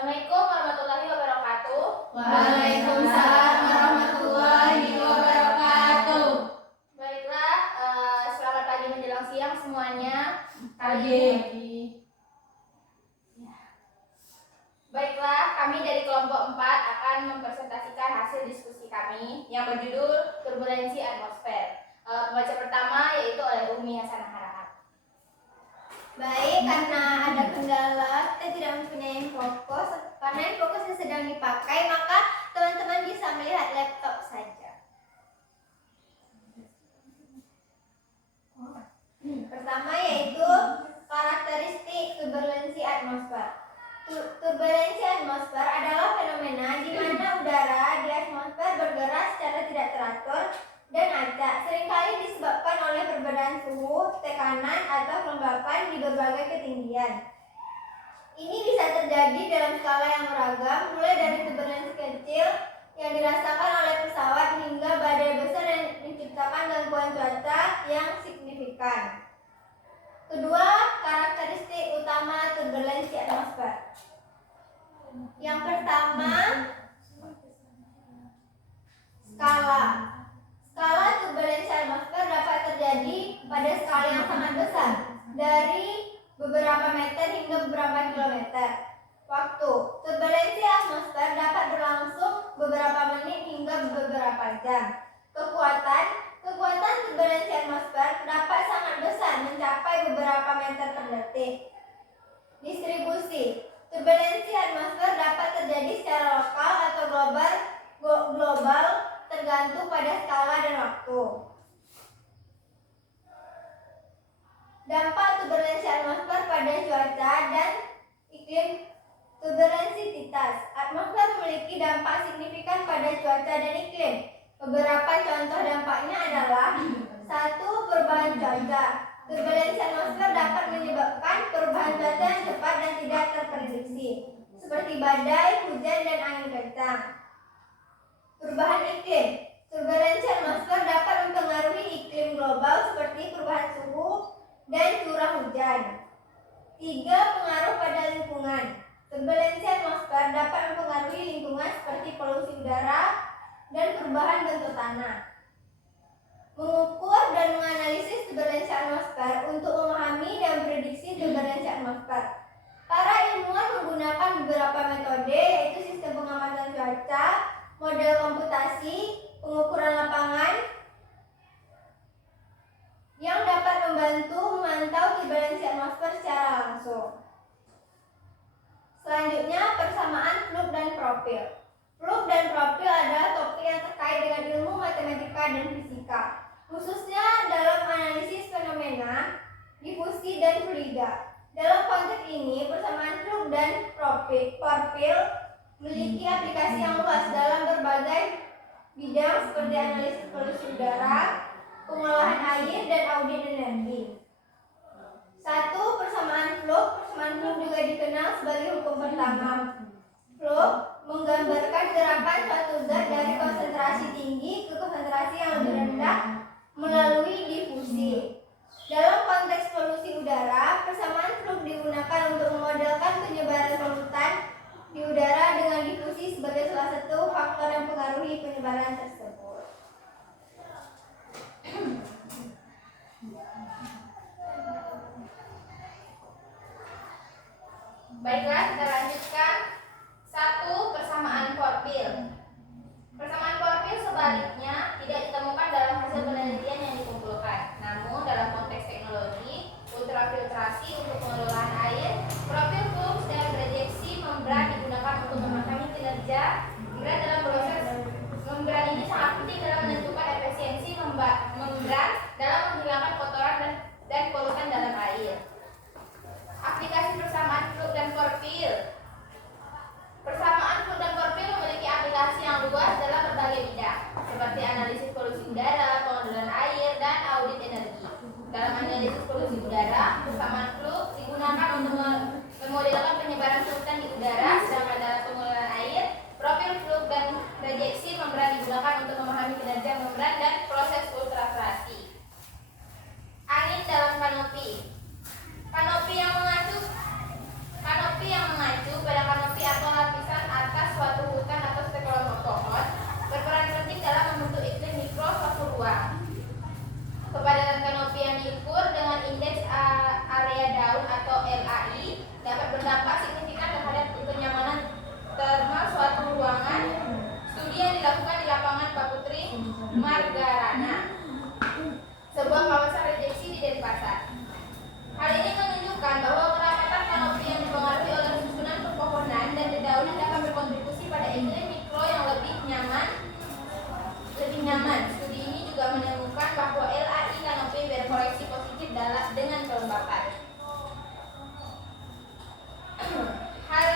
Assalamualaikum warahmatullahi wabarakatuh. Waalaikumsalam warahmatullahi wabarakatuh. Baiklah, selamat pagi menjelang siang semuanya. Pagi. Baiklah, kami dari kelompok 4 akan mempresentasikan hasil diskusi kami yang berjudul Turbulensi Atmosfer. Pembaca pertama yaitu oleh Umi Hasanah Harahap. Baik, karena ada kendala, kita tidak mempunyai fokus. Karena fokus yang sedang dipakai, maka teman-teman bisa melihat laptop saja. Pertama yaitu karakteristik turbulensi atmosfer. Turbulensi atmosfer adalah fenomena di mana udara di atmosfer bergerak secara tidak teratur dan acak, seringkali disebabkan oleh perbedaan suhu, tekanan, atau kelembapan di berbagai ketinggian. Ini bisa terjadi dalam skala yang beragam, mulai dari turbulensi kecil yang dirasakan oleh pesawat hingga badai besar yang menciptakan gangguan cuaca yang signifikan. Kedua, karakteristik utama turbulensi atmosfer. Yang pertama, skala. Skala turbulensi atmosfer dapat terjadi pada skala yang sangat besar, dari beberapa meter hingga beberapa kilometer. Waktu turbulensi atmosfer dapat berlangsung beberapa menit hingga beberapa jam. Kekuatan turbulensi atmosfer dapat sangat besar, mencapai beberapa meter per detik. Distribusi turbulensi atmosfer dapat terjadi secara lokal atau global tergantung pada skala dan waktu. Dampak turbulensi atmosfer pada cuaca dan iklim. Turbulensitas atmosfer memiliki dampak signifikan pada cuaca dan iklim. Beberapa contoh dampaknya adalah: 1. Perubahan cuaca. Turbulensi atmosfer dapat menyebabkan perubahan cuaca yang cepat dan tidak terprediksi, seperti badai, hujan, dan angin kencang. Perubahan iklim. Turbulensi atmosfer dapat mempengaruhi iklim global seperti perubahan suhu dan curah hujan. 3. Pengaruh pada lingkungan. Turbulensi atmosfer dapat mempengaruhi lingkungan seperti polusi udara dan perubahan bentuk tanah. Mengukur dan menganalisis turbulensi atmosfer untuk memahami dan prediksi turbulensi atmosfer. Para ilmuwan menggunakan beberapa metode, yaitu sistem pengamatan cuaca, model komputasi, pengukuran lapangan, yang dapat membantu memantau turbulensi atmosfer secara langsung. Selanjutnya, persamaan fluk dan profil. Fluk dan profil adalah topik yang terkait dengan ilmu matematika dan fisika, khususnya dalam analisis fenomena difusi dan fluida. Dalam konteks ini, persamaan fluk dan profil memiliki aplikasi yang luas dalam berbagai bidang seperti analisis polusi udara, pengolahan air, dan audit energi. 1. Persamaan fluk. Persamaan fluk juga dikenal sebagai hukum pertama. Fluk menggambarkan gerakan suatu zat dari konsentrasi tinggi ke konsentrasi yang lebih rendah melalui difusi. Dalam konteks polusi udara, persamaan fluk digunakan untuk memodelkan penyebaran polutan di udara dengan difusi sebagai salah satu faktor yang mempengaruhi penyebaran tersebut. Baiklah, kita lanjutkan. 1. Persamaan profil. Persamaan profil sebaliknya tidak ditemukan dalam hasil penelitian yang dikumpulkan. Namun dalam konteks teknologi ultrafiltrasi untuk pengelolaan air, profil flux dan rejeksi membran digunakan untuk memahami kinerja membran dalam proses. Membran ini sangat penting dalam menentukan efisiensi membran dalam menghilangkan kotoran dan polutan dalam air. Aplikasi persamaan fluk dan profil. Persamaan fluk dan profil memiliki aplikasi yang luas dalam berbagai bidang, seperti analisis polusi udara, pengelolaan air, dan audit energi. Dalam analisis polusi udara, persamaan fluk digunakan untuk memodelkan penyebaran polutan di udara, sedangkan dalam pengelolaan air, profil fluk dan rejeksi membran digunakan untuk memahami kinerja membran dan proses ultrafiltrasi. Angin dalam kanopi. Kanopi yang mengacu pada kanopi atau dengan kelembapan. Hal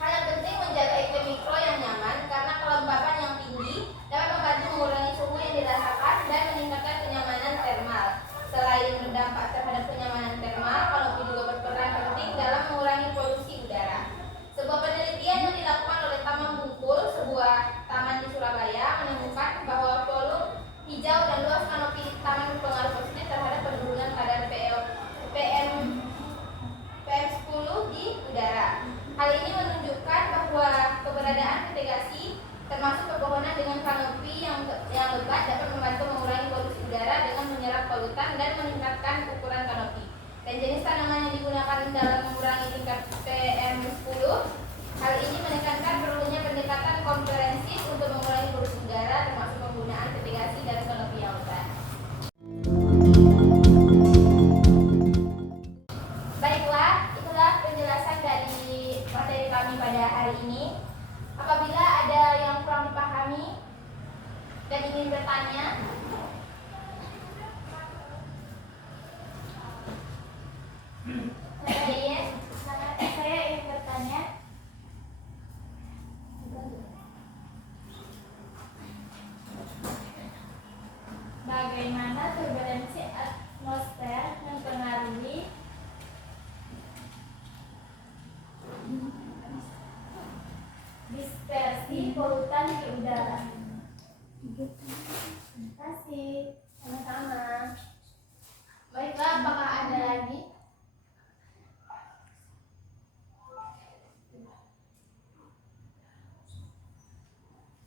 yang penting menjaga iklim mikro yang nyaman karena kelembapan yang tinggi dapat membantu mengurangi suhu yang dirasakan dan meningkatkan kenyamanan termal. Selain berdampak terhadap kenyamanan termal, kanopi juga berperan penting dalam mengurangi polusi udara. Sebuah penelitian yang dilakukan oleh Taman Bungkul, sebuah taman di Surabaya, menemukan bahwa volume hijau dan luas kanopi di taman berpengaruh positif terhadap penurunan kadar PM10 di udara. Hal ini menunjukkan bahwa keberadaan vegetasi termasuk pepohonan dengan kanopi yang lebat dapat membantu mengurangi polusi udara dengan menyerap polutan dan meningkatkan ukuran kanopi. Dan jenis tanaman yang digunakan dalam mengurangi tingkat PM10. Hal ini menekankan perlunya pendekatan komprehensif untuk mengurangi polusi udara termasuk penggunaan vegetasi dan kanopi yang lebat. Baiklah, itulah penjelasan dari materi kami pada hari ini. Apabila ada yang kurang dipahami dan ingin bertanya, Saya ingin bertanya, bagaimana turbulensi atmosfer mempengaruhi dispersi polutan di udara? Terima kasih. sama-sama. Baiklah, apakah ada lagi?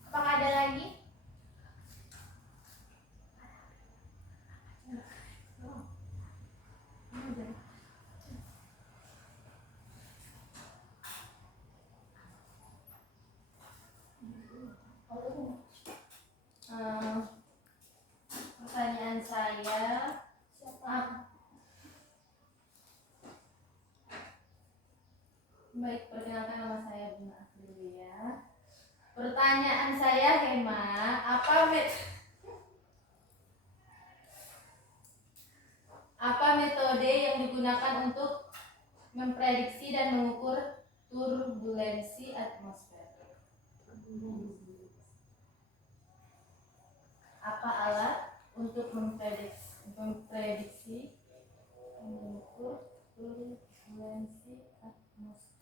Apakah ada lagi? Pertanyaan saya, baik, perkenalkan nama saya Bunda Aprilia. Pertanyaan saya, Hema, apa metode yang digunakan untuk memprediksi dan mengukur turbulensi atmosfer? Apa alat untuk memprediksi dan mengukur turbulensi atmosfer?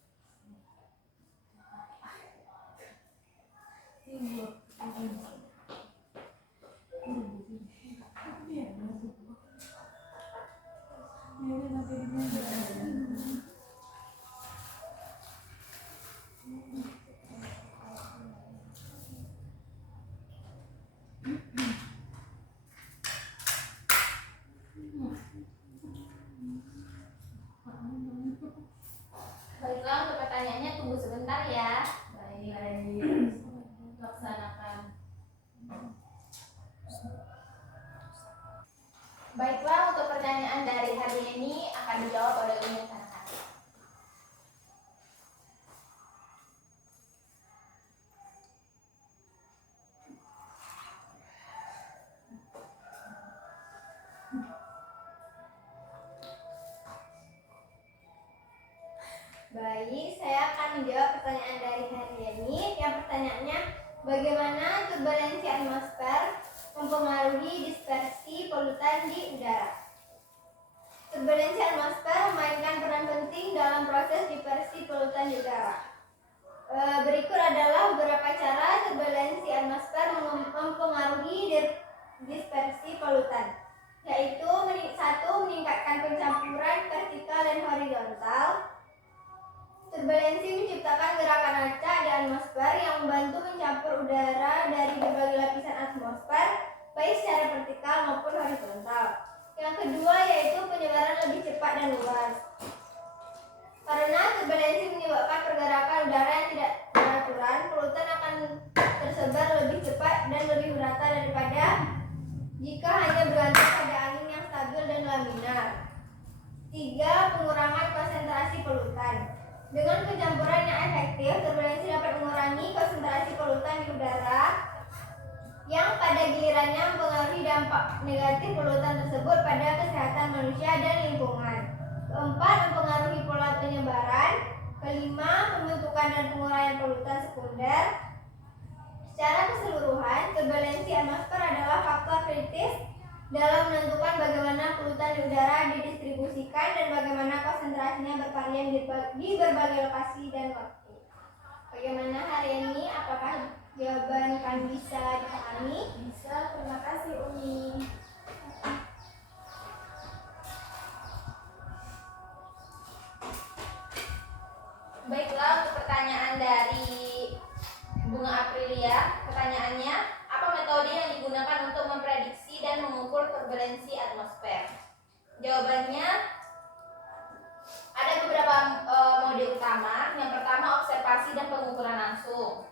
Baiklah, untuk pertanyaannya tunggu sebentar ya. Baik, laksanakan. Baiklah, untuk pertanyaan dari hari ini akan dijawab oleh Umi Sanhan. Baik, saya akan menjawab pertanyaan dari hari ini. Yang pertanyaannya, bagaimana turbulensi atmosfer mempengaruhi dispersi polutan di udara? Turbulensi atmosfer memainkan peran penting dalam proses dispersi polutan di udara. Berikut adalah beberapa cara turbulensi atmosfer mempengaruhi dispersi polutan, yaitu 1. Meningkatkan pencampuran vertikal dan horizontal. Turbulensi menciptakan gerakan acak di atmosfer yang membantu mencampur udara dari berbagai lapisan atmosfer, baik secara vertikal maupun horizontal. Yang kedua yaitu penyebaran lebih cepat dan luas. Karena turbulensi menyebabkan pergerakan udara yang tidak beraturan, polutan akan tersebar lebih cepat dan lebih merata daripada jika hanya bergantung pada angin yang stabil dan laminar. 3. Pengurangan konsentrasi polutan. Dengan pencampuran yang efektif, turbulensi dapat mengurangi konsentrasi polutan di udara yang pada gilirannya mempengaruhi dampak negatif polutan tersebut pada kesehatan Kelima, pembentukan dan penguraian polutan sekunder. Secara keseluruhan, turbulensi atmosfer adalah faktor kritis dalam menentukan bagaimana polutan di udara didistribusikan dan bagaimana konsentrasinya bervarian di berbagai lokasi dan waktu. Bagaimana hari ini? Apakah jawaban kami bisa dipahami? Bisa, terima kasih Umi. Baiklah, untuk pertanyaan dari Bunga Aprilia, pertanyaannya, apa metode yang digunakan untuk memprediksi dan mengukur turbulensi atmosfer? Jawabannya, ada beberapa mode utama. Yang pertama, observasi dan pengukuran langsung.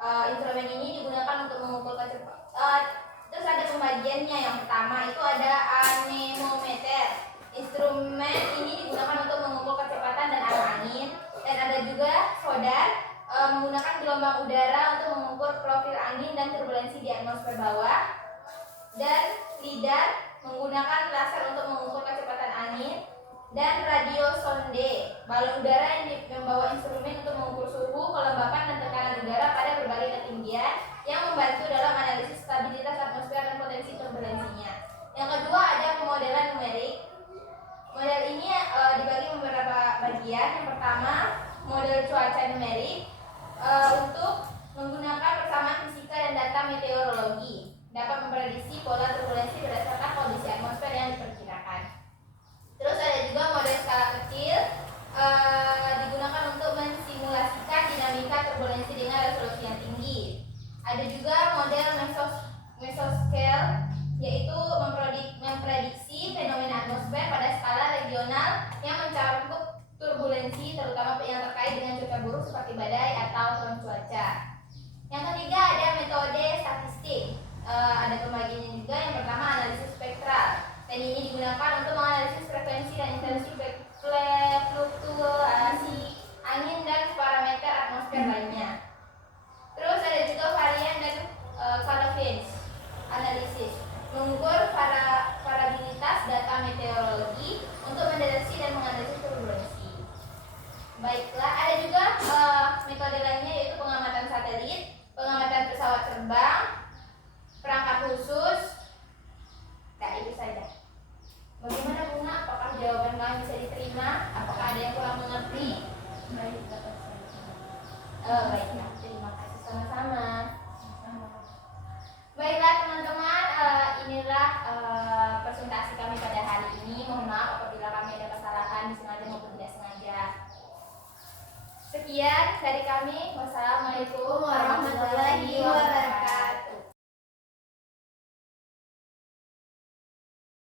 Instrumen ini digunakan untuk mengukur kecepatan. Terus ada pembagiannya. Yang pertama itu ada anemometer. Instrumen ini digunakan untuk mengukur kecepatan dan arah angin. Dan ada juga sodar, menggunakan gelombang udara untuk mengukur profil angin dan turbulensi di atmosfer bawah. Dan lidar menggunakan laser untuk mengukur kecepatan angin. Dan radiosonde, balon udara yang membawa instrumen untuk mengukur suhu, kelembapan dan tekanan udara pada berbagai ketinggian yang membantu dalam analisis stabilitas atmosfer dan potensi turbulensinya. Yang kedua ada pemodelan numerik. Model ini dibagi beberapa bagian. Yang pertama, model cuaca numerik untuk menggunakan persamaan fisika dan data meteorologi, dapat memprediksi pola turbulensi berdasarkan kondisi atmosfer yang diperkirakan. Terus ada juga model skala kecil, digunakan untuk mensimulasikan dinamika turbulensi dengan resolusi yang tinggi. Ada juga model mesoscale, yaitu memprediksi fenomena atmosfer pada skala regional yang mencakup turbulensi, terutama yang terkait dengan cuaca buruk seperti badai atau front cuaca. Yang ketiga ada metode statistik. Ada pembagiannya juga. Yang pertama analisis spektral. Dan ini digunakan untuk menganalisis frekuensi dan intensitas fluktuasi angin dan parameter atmosfer lainnya. Terus ada juga varian dan Calvins analisis, mengukur variabilitas data meteorologi untuk mendeteksi dan menganalisis turbulensi. Baiklah, ada juga metode lainnya yaitu pengamatan satelit, pengamatan pesawat terbang, perangkat khusus. Nah, itu saja. Bagaimana Bunga? Apakah jawaban kami bisa diterima? Apakah ada yang kurang mengerti? Baik, dapat saya. Baiklah, terima kasih sama-sama. Baiklah teman-teman, inilah presentasi kami pada hari ini. Mohon maaf apabila kami ada kesalahan disengaja maupun tidak sengaja. Sekian dari kami.